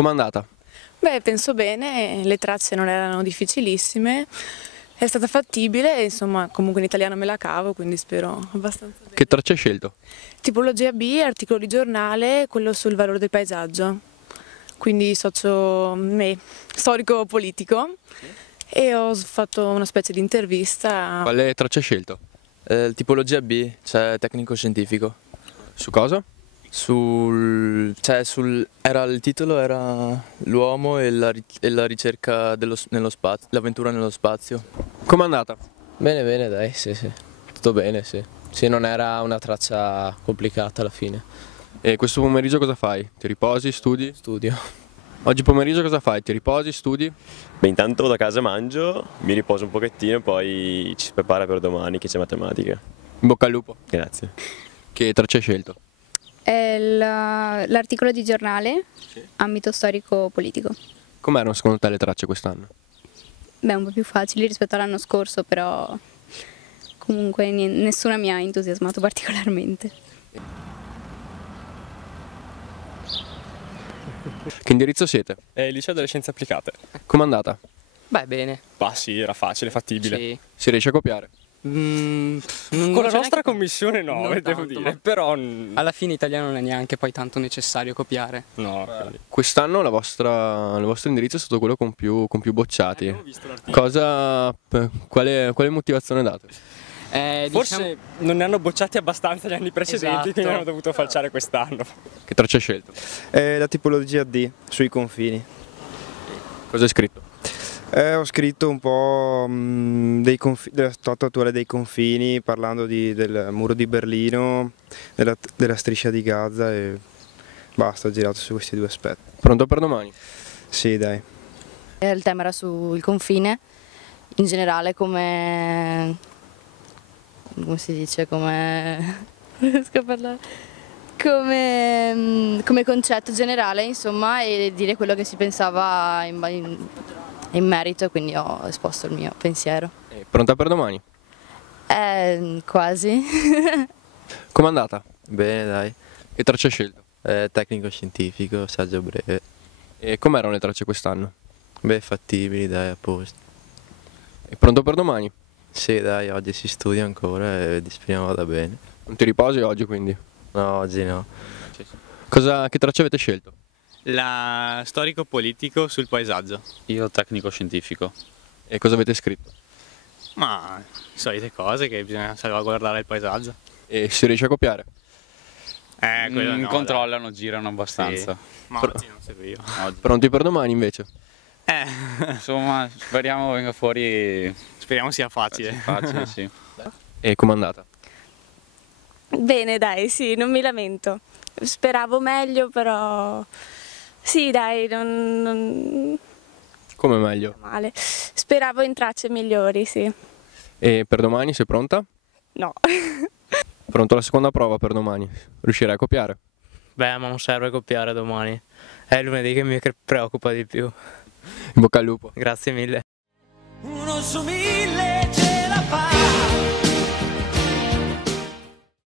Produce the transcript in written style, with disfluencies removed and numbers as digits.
Com'è andata? Beh, penso bene, le tracce non erano difficilissime, è stata fattibile e insomma comunque in italiano me la cavo, quindi spero abbastanza bene. Che tracce hai scelto? Tipologia B, articolo di giornale, quello sul valore del paesaggio, quindi storico-politico e ho fatto una specie di intervista. Quale traccia hai scelto? Tipologia B, cioè tecnico-scientifico. Su cosa? Il titolo era l'uomo e la ricerca nello spazio, l'avventura nello spazio. Com'è andata? Bene, bene, dai, sì, sì. Tutto bene, sì. Sì, non era una traccia complicata alla fine. E questo pomeriggio cosa fai? Ti riposi, studi? Studio. Oggi pomeriggio cosa fai? Ti riposi, studi? Beh, intanto da casa mangio, mi riposo un pochettino e poi ci si prepara per domani che c'è matematica. In bocca al lupo. Grazie. Che traccia hai scelto? È l'articolo di giornale, ambito storico-politico. Com'erano secondo te le tracce quest'anno? Beh, un po' più facili rispetto all'anno scorso, però comunque nessuna mi ha entusiasmato particolarmente. Che indirizzo siete? Il liceo delle scienze applicate. Com'è andata? Beh, bene. Bah sì, era facile, fattibile. Sì. Si riesce a copiare? Con la nostra commissione no, non devo tanto, dire, ma però alla fine italiano non è neanche poi tanto necessario copiare. no. Quindi. Quest'anno il vostro indirizzo è stato quello con più bocciati. Abbiamo visto l'articolo. Quale motivazione date? Forse non ne hanno bocciati abbastanza gli anni precedenti, Esatto. quindi hanno dovuto falciare quest'anno. Che traccia hai scelto? La tipologia D, sui confini. Cosa hai scritto? Ho scritto un po' della statua attuale dei confini, parlando del muro di Berlino, della striscia di Gaza e basta, ho girato su questi due aspetti. Pronto per domani? Sì, dai. Il tema era sul confine, in generale come si dice, come non riesco a parlare, come concetto generale, insomma, e dire quello che si pensava in merito, e quindi ho esposto il mio pensiero. Pronta per domani? Quasi. Com'è andata? Bene, dai. Che traccia hai scelto? Tecnico-scientifico, saggio breve. E com'erano le tracce quest'anno? Beh, fattibili, dai, a posto. E pronto per domani? Sì, dai, oggi si studia ancora e speriamo vada bene. Non ti riposi oggi quindi? No, oggi no. Che traccia avete scelto? La storico-politico sul paesaggio. Io tecnico-scientifico. E cosa avete scritto? Ma solite cose che bisogna salvaguardare il paesaggio. E si riesce a copiare? Quello no, Controllano, girano abbastanza. Sì. Ma oggi non serve io. Pronti per domani invece? Insomma, speriamo venga fuori Speriamo sia facile. facile, sì. E com'è andata? Bene, dai, sì, non mi lamento. Speravo meglio, però sì, dai, non Come meglio? male. Speravo in tracce migliori, sì. E per domani sei pronta? No. Pronto alla seconda prova per domani? Riuscirai a copiare? Beh, ma non serve copiare domani. È lunedì che mi preoccupa di più. In bocca al lupo. Grazie mille. Uno su 1000